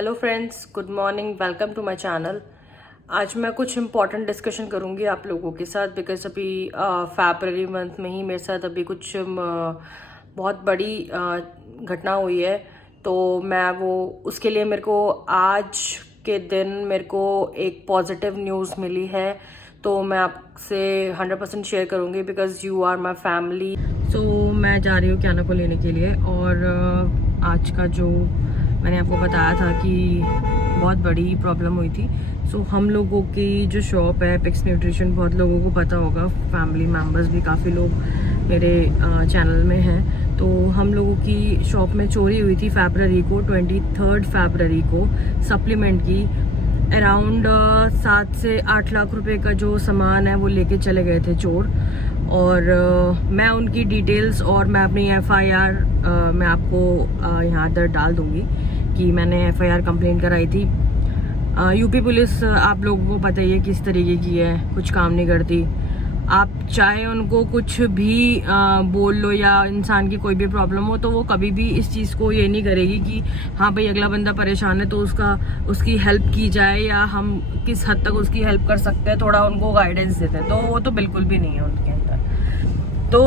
Hello friends, good morning, welcome to my channel. आज मैं कुछ इम्पॉर्टेंट डिस्कशन करूंगी आप लोगों के साथ बिकॉज अभी फरवरी मंथ में ही मेरे साथ अभी कुछ बहुत बड़ी घटना हुई है। तो मैं वो उसके लिए मेरे को आज के दिन मेरे को एक पॉजिटिव न्यूज़ मिली है, तो मैं आपसे 100% शेयर करूंगी because you are my family. So मैं जा रही हूँ कियाना को लेने के लिए और आज का जो मैंने आपको बताया था कि बहुत बड़ी प्रॉब्लम हुई थी। सो हम लोगों की जो शॉप है पिक्स न्यूट्रिशन, बहुत लोगों को पता होगा, फैमिली मेम्बर्स भी काफ़ी लोग मेरे चैनल में हैं। तो हम लोगों की शॉप में चोरी हुई थी फरवरी को, 23 फरवरी को सप्लीमेंट की। अराउंड 7 से 8 लाख रुपए का जो सामान है वो लेके चले गए थे चोर। और मैं उनकी डिटेल्स और मैं अपनी एफआईआर मैं आपको यहाँ अंदर डाल दूँगी कि मैंने एफआईआर कंप्लेंट कराई थी। यूपी पुलिस आप लोगों को पता ही है किस तरीके की है, कुछ काम नहीं करती। आप चाहे उनको कुछ भी बोल लो या इंसान की कोई भी प्रॉब्लम हो तो वो कभी भी इस चीज़ को ये नहीं करेगी कि हाँ भाई अगला बंदा परेशान है तो उसकी हेल्प की जाए या हम किस हद तक उसकी हेल्प कर सकते हैं, थोड़ा उनको गाइडेंस देते हैं। तो वो तो बिल्कुल भी नहीं है उनके अंदर। तो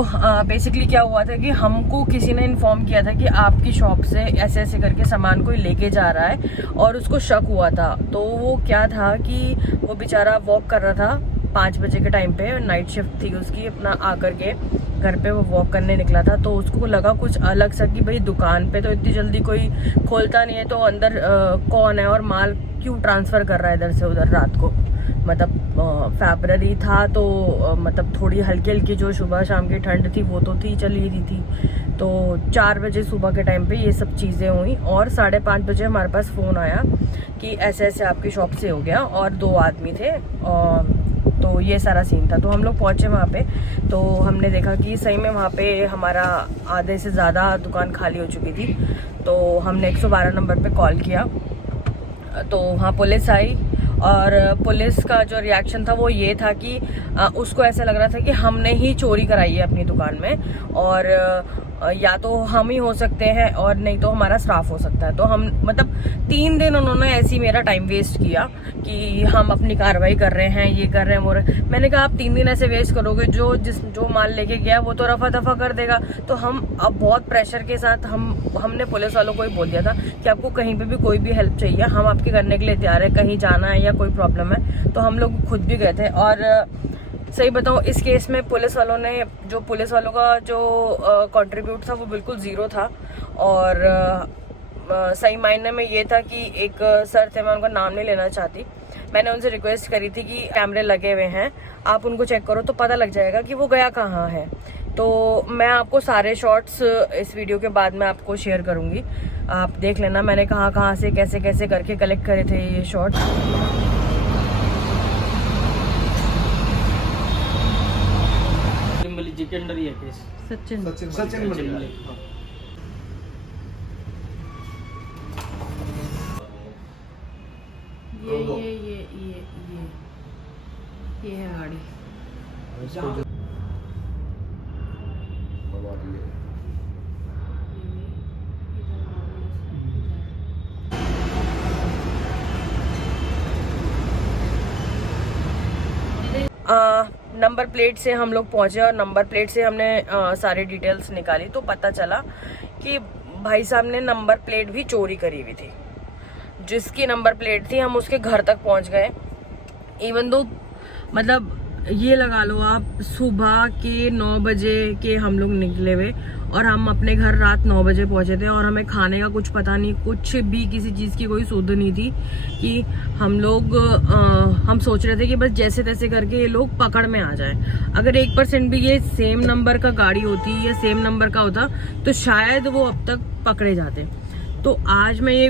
बेसिकली क्या हुआ था कि हमको किसी ने इन्फॉर्म किया था कि आपकी शॉप से ऐसे ऐसे करके सामान कोई लेके जा रहा है और उसको शक हुआ था। तो वो क्या था कि वो बेचारा वॉक कर रहा था 5 बजे के टाइम पे, नाइट शिफ्ट थी उसकी, अपना आकर के घर पे वो वॉक करने निकला था। तो उसको लगा कुछ अलग सा कि भाई दुकान पे तो इतनी जल्दी कोई खोलता नहीं है, तो अंदर कौन है और माल क्यों ट्रांसफ़र कर रहा है इधर से उधर रात को। मतलब फरवरी था तो मतलब थोड़ी हल्की हल्की जो सुबह शाम की ठंड थी वो तो थी, चली रही थी। तो 4 बजे सुबह के टाइम पे ये सब चीज़ें हुई और 5:30 बजे हमारे पास फ़ोन आया कि ऐसे ऐसे आपकी शॉप से हो गया और 2 आदमी थे। तो ये सारा सीन था। तो हम लोग पहुँचे वहाँ पे, तो हमने देखा कि सही में वहाँ पे हमारा आधे से ज़्यादा दुकान खाली हो चुकी थी। तो हमने 112 नंबर पे कॉल किया, तो वहाँ पुलिस आई और पुलिस का जो रिएक्शन था वो ये था कि उसको ऐसा लग रहा था कि हमने ही चोरी कराई है अपनी दुकान में और या तो हम ही हो सकते हैं और नहीं तो हमारा स्टाफ हो सकता है। तो हम मतलब 3 दिन उन्होंने ऐसे ही मेरा टाइम वेस्ट किया कि हम अपनी कार्रवाई कर रहे हैं, ये कर रहे हैं, वो मैंने कहा आप 3 दिन ऐसे वेस्ट करोगे, जो माल लेके गया वो तो रफा दफा कर देगा। तो हम अब बहुत प्रेशर के साथ हमने पुलिस वालों को ही बोल दिया था कि आपको कहीं पे भी कोई भी हेल्प चाहिए हम आपके करने के लिए तैयार है, कहीं जाना है या कोई प्रॉब्लम है। तो हम लोग खुद भी गए थे और सही बताऊं इस केस में पुलिस वालों का जो कंट्रीब्यूट था वो बिल्कुल ज़ीरो था। और सही मायने में ये था कि एक सर थे, मैं उनका नाम नहीं लेना चाहती, मैंने उनसे रिक्वेस्ट करी थी कि कैमरे लगे हुए हैं आप उनको चेक करो तो पता लग जाएगा कि वो गया कहाँ है। तो मैं आपको सारे शॉट्स इस वीडियो के बाद में आपको शेयर करूँगी, आप देख लेना मैंने कहाँ कहाँ से कैसे कैसे करके कलेक्ट करे थे ये शॉट्स। जी के अंडर ही है केस। सचिन मलिक। हाँ। ये है गाड़ी। नंबर प्लेट से हम लोग पहुंचे और नंबर प्लेट से हमने सारी डिटेल्स निकाली तो पता चला कि भाई साहब ने नंबर प्लेट भी चोरी करी हुई थी। जिसकी नंबर प्लेट थी हम उसके घर तक पहुंच गए। इवन दो मतलब ये लगा लो आप सुबह के 9 बजे के हम लोग निकले हुए और हम अपने घर रात 9 बजे पहुंचे थे और हमें खाने का कुछ पता नहीं, कुछ भी किसी चीज़ की कोई सुध नहीं थी कि हम सोच रहे थे कि बस जैसे तैसे करके ये लोग पकड़ में आ जाए। अगर 1% भी ये सेम नंबर का गाड़ी होती या सेम नंबर का होता तो शायद वो अब तक पकड़े जाते। तो आज मैं ये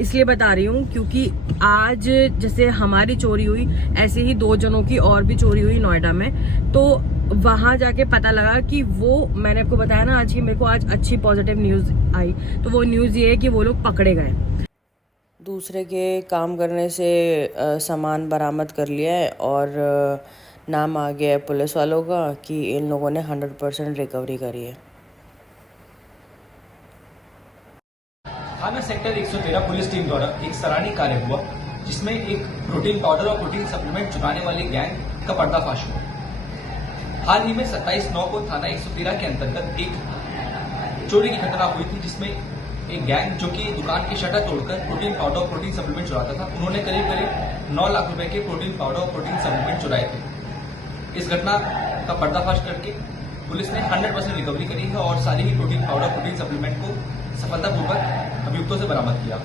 इसलिए बता रही हूँ क्योंकि आज जैसे हमारी चोरी हुई ऐसे ही 2 जनों की और भी चोरी हुई नोएडा में। तो वहां जाके पता लगा कि वो मैंने आपको बताया ना आज की मेरे को आज अच्छी पॉजिटिव न्यूज़ आई, तो वो न्यूज़ ये है कि वो लोग पकड़े गए। दूसरे के काम करने से सामान बरामद कर लिया है और नाम आ गया है पुलिस वालों का कि इन लोगों ने 100% रिकवरी करी है। थाना सेक्टर 113 पुलिस टीम द्वारा एक सराहनीय कार्य हुआ, जिसमें एक प्रोटीन पाउडर और प्रोटीन सप्लीमेंट चुराने वाले गैंग का पर्दाफाश हुआ। हाल ही में 27/9 को थाना 113 के अंतर्गत एक चोरी की घटना हुई थी, जिसमें एक गैंग जो कि दुकान की शटर तोड़कर प्रोटीन पाउडर और प्रोटीन सप्लीमेंट चुराता था, उन्होंने करीब करीब 9 लाख रुपए के प्रोटीन पाउडर और प्रोटीन सप्लीमेंट चुराए थे। इस घटना का पर्दाफाश करके पुलिस ने 100% रिकवरी करी है और सारी ही प्रोटीन पाउडर प्रोटीन सप्लीमेंट को सफलतापूर्वक अभियुक्तों से बरामद किया।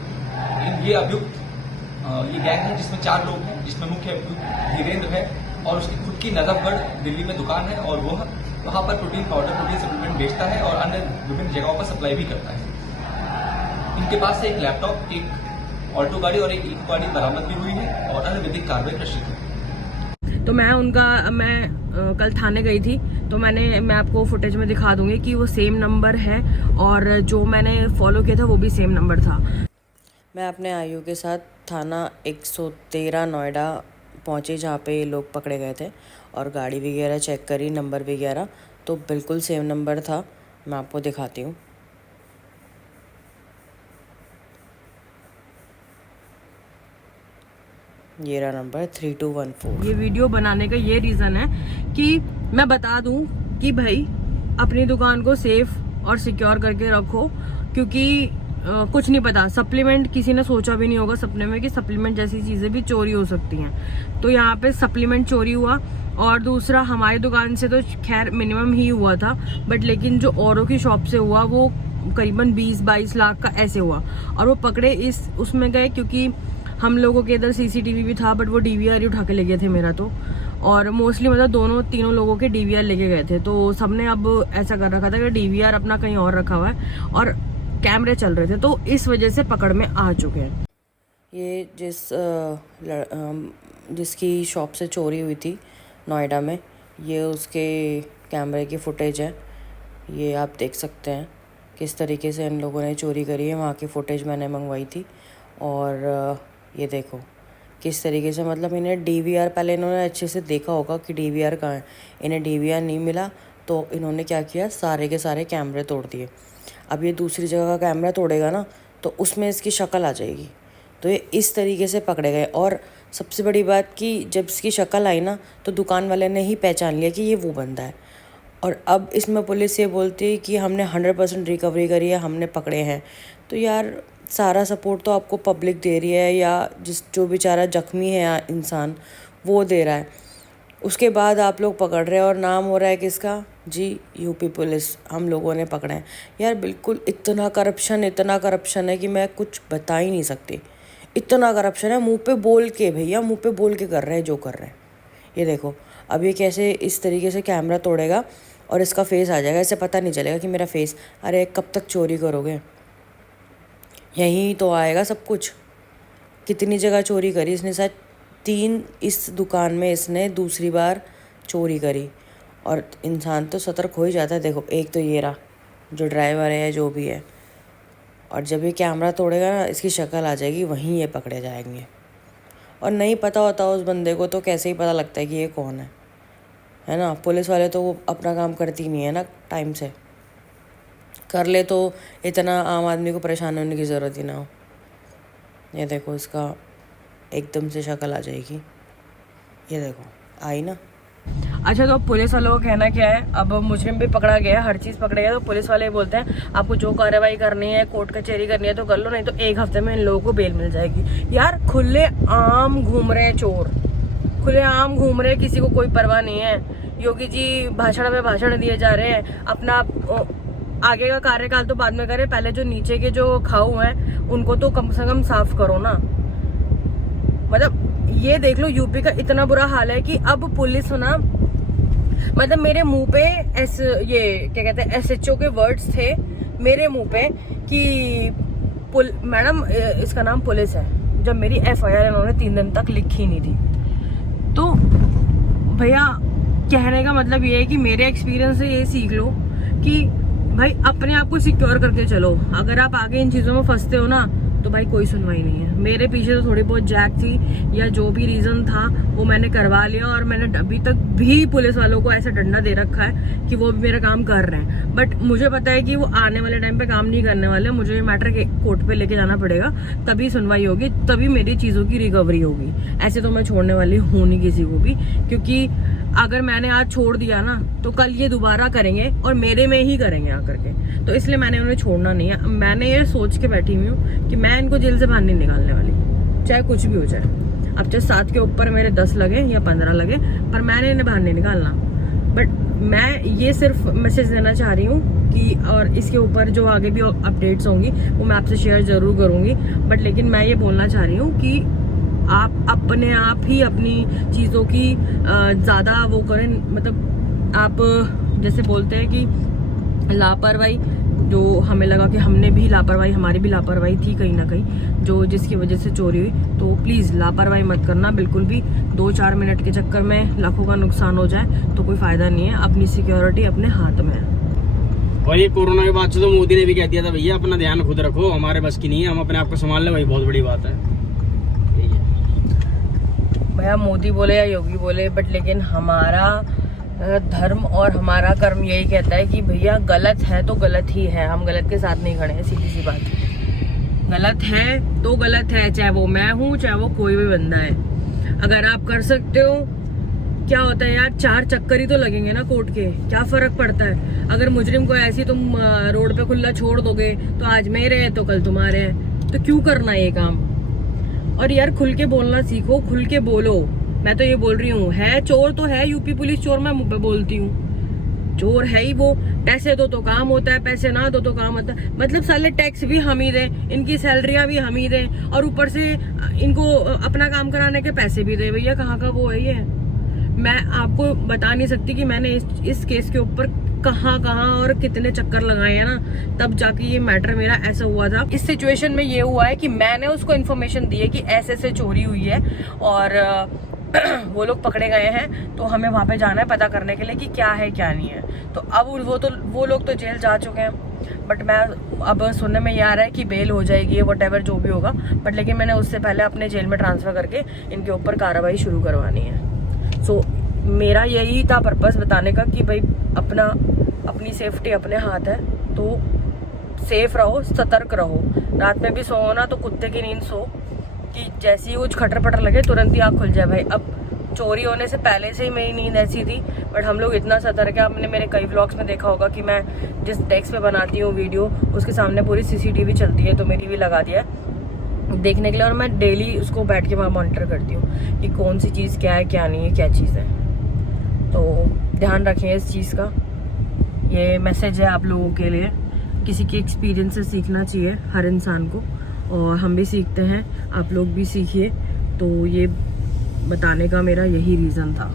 ये गैंग है जिसमें 4 लोग हैं, जिसमें मुख्य अभियुक्त धीरेन्द्र है और उसकी खुद की नजफगढ़ दिल्ली में दुकान है और वह वहां पर प्रोटीन पाउडर प्रोटीन सप्लीमेंट बेचता है और अन्य विभिन्न जगहों पर सप्लाई भी करता है। इनके पास से एक लैपटॉप, एक ऑल्टो गाड़ी और एक इको गाड़ी बरामद भी हुई है और अन्य विधिक कार्रवाई प्रशिक्षित है। तो मैं कल थाने गई थी, तो मैं आपको फुटेज में दिखा दूंगी कि वो सेम नंबर है और जो मैंने फॉलो किया था वो भी सेम नंबर था। मैं अपने आयु के साथ थाना 113 नोएडा पहुंची, जहाँ पे ये लोग पकड़े गए थे और गाड़ी वगैरह चेक करी, नंबर वगैरह तो बिल्कुल सेम नंबर था। मैं आपको दिखाती हूँ। ये रहा नंबर 3214। ये वीडियो बनाने का ये रीज़न है कि मैं बता दूं कि भाई अपनी दुकान को सेफ और सिक्योर करके रखो, क्योंकि कुछ नहीं पता, सप्लीमेंट किसी ने सोचा भी नहीं होगा सपने में कि सप्लीमेंट जैसी चीज़ें भी चोरी हो सकती हैं। तो यहाँ पे सप्लीमेंट चोरी हुआ और दूसरा हमारी दुकान से तो खैर मिनिमम ही हुआ था, बट लेकिन जो औरों की शॉप से हुआ वो करीबन 20-22 लाख का ऐसे हुआ और वो पकड़े उसमें गए, क्योंकि हम लोगों के इधर सीसीटीवी भी था, बट वो डीवीआर ही उठा के ले गए थे मेरा तो, और मोस्टली मतलब तीनों लोगों के डीवीआर लेके गए थे। तो सबने अब ऐसा कर रखा था कि डीवीआर अपना कहीं और रखा हुआ है और कैमरे चल रहे थे, तो इस वजह से पकड़ में आ चुके हैं। ये जिसकी शॉप से चोरी हुई थी नोएडा में, ये उसके कैमरे की फुटेज है। ये आप देख सकते हैं किस तरीके से इन लोगों ने चोरी करी है। वहाँ की फुटेज मैंने मंगवाई थी और ये देखो किस तरीके से, मतलब इन्हें डीवीआर, पहले इन्होंने अच्छे से देखा होगा कि डीवीआर कहाँ है। इन्हें डीवीआर नहीं मिला तो इन्होंने क्या किया, सारे के सारे कैमरे तोड़ दिए। अब ये दूसरी जगह का कैमरा तोड़ेगा ना तो उसमें इसकी शक्ल आ जाएगी, तो ये इस तरीके से पकड़े गए। और सबसे बड़ी बात कि जब इसकी शक्ल आई ना तो दुकान वाले ने ही पहचान लिया कि ये वो बंदा है। और अब इसमें पुलिस ये बोलती है कि हमने 100% रिकवरी करी है, हमने पकड़े हैं। तो यार सारा सपोर्ट तो आपको पब्लिक दे रही है, या जो बेचारा जख्मी है इंसान वो दे रहा है, उसके बाद आप लोग पकड़ रहे हैं और नाम हो रहा है किसका जी, यूपी पुलिस, हम लोगों ने पकड़े हैं। यार बिल्कुल इतना करप्शन है कि मैं कुछ बता ही नहीं सकती। इतना करप्शन है, मुंह पे बोल के भैया, मुंह पे बोल के कर रहे हैं जो कर रहे हैं। ये देखो अब ये कैसे इस तरीके से कैमरा तोड़ेगा और इसका फेस आ जाएगा, इसे पता नहीं चलेगा कि मेरा फेस। अरे कब तक चोरी करोगे, यहीं तो आएगा सब कुछ। कितनी जगह चोरी करी इसने, शायद 3 इस दुकान में इसने दूसरी बार चोरी करी। और इंसान तो सतर्क हो ही जाता है। देखो एक तो ये रहा जो ड्राइवर है, जो भी है, और जब ये कैमरा तोड़ेगा ना इसकी शक्ल आ जाएगी, वहीं ये पकड़े जाएंगे। और नहीं पता होता उस बंदे को तो कैसे ही पता लगता है कि ये कौन है ना। पुलिस वाले तो वो अपना काम करती नहीं है ना, टाइम से कर ले तो इतना आम आदमी को परेशान होने की ज़रूरत ही ना हो। ये देखो इसका एकदम से शक्ल आ जाएगी, ये देखो आई ना। अच्छा, तो अब पुलिस वालों का कहना क्या है, अब मुजरिम भी पकड़ा गया, हर चीज़ पकड़ा गया, तो पुलिस वाले बोलते हैं आपको जो कार्रवाई करनी है, कोर्ट कचहरी करनी है तो कर लो, नहीं तो 1 हफ्ते में इन लोगों को बेल मिल जाएगी। यार खुले आम घूम रहे हैं चोर, खुले आम घूम रहे हैं, किसी को कोई परवाह नहीं है। योगी जी भाषण में भाषण दिए जा रहे हैं, अपना आगे का कार्यकाल तो बाद में करे, पहले जो नीचे के जो खाऊ हैं उनको तो कम से कम साफ करो ना। मतलब ये देख लो, यूपी का इतना बुरा हाल है कि अब पुलिस ना, मतलब मेरे मुंह पे ये क्या कहते हैं, SHO के वर्ड्स थे मेरे मुंह पे कि मैडम इसका नाम पुलिस है, जब मेरी FIR इन्होंने 3 दिन तक लिखी नहीं थी। तो भैया कहने का मतलब ये है कि मेरे एक्सपीरियंस से ये सीख लो कि भाई अपने आप को सिक्योर करके चलो। अगर आप आगे इन चीज़ों में फंसते हो ना तो भाई कोई सुनवाई नहीं है। मेरे पीछे तो थोड़ी बहुत जैक थी या जो भी रीजन था वो मैंने करवा लिया, और मैंने अभी तक भी पुलिस वालों को ऐसा डंडा दे रखा है कि वो भी मेरा काम कर रहे हैं। बट मुझे पता है कि वो आने वाले टाइम पे काम नहीं करने वाले। मुझे ये मैटर कोर्ट पे लेके जाना पड़ेगा, तभी सुनवाई होगी, तभी मेरी चीजों की रिकवरी होगी। ऐसे तो मैं छोड़ने वाली हूँ नहीं किसी को भी, क्योंकि अगर मैंने आज छोड़ दिया ना तो कल ये दोबारा करेंगे और मेरे में ही करेंगे आकर के। तो इसलिए मैंने उन्हें छोड़ना नहीं है। मैंने ये सोच के बैठी हुई हूँ कि मैं इनको जेल से बाहर नहीं निकालने वाली, चाहे कुछ भी हो जाए। अब चाहे 7 के ऊपर मेरे 10 लगे या 15 लगे, पर मैंने इन्हें बाहर नहीं निकालना। बट मैं ये सिर्फ मैसेज देना चाह रही हूँ कि, और इसके ऊपर जो आगे भी अपडेट्स होंगी वो मैं आपसे शेयर जरूर करूँगी। बट लेकिन मैं ये बोलना चाह रही हूँ कि आप अपने आप ही अपनी चीज़ों की ज़्यादा वो करें, मतलब आप जैसे बोलते हैं कि लापरवाही, जो हमें लगा कि हमने भी लापरवाही, हमारी भी लापरवाही थी कहीं ना कहीं, जो जिसकी वजह से चोरी हुई, तो प्लीज़ लापरवाही मत करना बिल्कुल भी। 2-4 मिनट के चक्कर में लाखों का नुकसान हो जाए तो कोई फ़ायदा नहीं है। अपनी सिक्योरिटी अपने हाथ में है। और ये कोरोना के बाद से तो मोदी ने भी कह दिया था भैया अपना ध्यान खुद रखो, हमारे बस की नहीं है, हम अपने आप को संभाल ले, वही बहुत बड़ी बात है। भैया मोदी बोले या योगी बोले, बट लेकिन हमारा धर्म और हमारा कर्म यही कहता है कि भैया गलत है तो गलत ही है, हम गलत के साथ नहीं खड़े हैं। सीधी सी बात, गलत है तो गलत है, चाहे वो मैं हूँ चाहे वो कोई भी बंदा है। अगर आप कर सकते हो, क्या होता है यार, 4 चक्कर ही तो लगेंगे ना कोर्ट के, क्या फर्क पड़ता है। अगर मुजरिम को ऐसी तुम रोड पे खुला छोड़ दोगे तो आज मेरे है तो कल तुम्हारे है, तो क्यों करना ये काम। और यार खुल के बोलना सीखो, खुल के बोलो। मैं तो ये बोल रही हूँ, है चोर तो है, यूपी पुलिस चोर मैं मुंह पे बोलती हूँ, चोर है ही वो। पैसे दो तो काम होता है, पैसे ना दो तो काम होता है। मतलब साले टैक्स भी हम ही दें, इनकी सैलरियां भी हम ही दें, और ऊपर से इनको अपना काम कराने के पैसे भी दे। भैया कहाँ का वो है ये। मैं आपको बता नहीं सकती कि मैंने इस केस के ऊपर कहाँ और कितने चक्कर लगाए हैं ना, तब जाके ये मैटर मेरा ऐसा हुआ था। इस सिचुएशन में ये हुआ है कि मैंने उसको इन्फॉर्मेशन दी है कि ऐसे चोरी हुई है और वो लोग पकड़े गए हैं, तो हमें वहां पे जाना है पता करने के लिए कि क्या है क्या नहीं है। तो अब वो लोग तो जेल जा चुके हैं, बट मैं अब सुनने में ये आ रहा है कि बेल हो जाएगी, व्हाटएवर जो भी होगा। बट लेकिन मैंने उससे पहले अपने जेल में ट्रांसफर करके इनके ऊपर कार्रवाई शुरू करवानी है। सो मेरा यही था पर्पस बताने का कि भाई अपनी सेफ्टी अपने हाथ है, तो सेफ रहो, सतर्क रहो। रात में भी सो ना तो कुत्ते की नींद सो, कि जैसे ही कुछ खटर पटर लगे तुरंत ही आँख खुल जाए। भाई अब चोरी होने से पहले से ही मेरी नींद ऐसी थी, बट हम लोग इतना सतर्क है। आपने मेरे कई व्लॉग्स में देखा होगा कि मैं जिस डेस्क पे बनाती हूँ वीडियो, उसके सामने पूरी CCTV चलती है, तो मेरी भी लगा दिया है देखने के लिए, और मैं डेली उसको बैठ के वहाँ मॉनिटर करती हूँ कि कौन सी चीज़ क्या है क्या नहीं है, क्या चीज़ है। तो ध्यान रखें इस चीज़ का। ये मैसेज है आप लोगों के लिए। किसी के एक्सपीरियंस से सीखना चाहिए हर इंसान को, और हम भी सीखते हैं, आप लोग भी सीखिए। तो ये बताने का मेरा यही रीज़न था।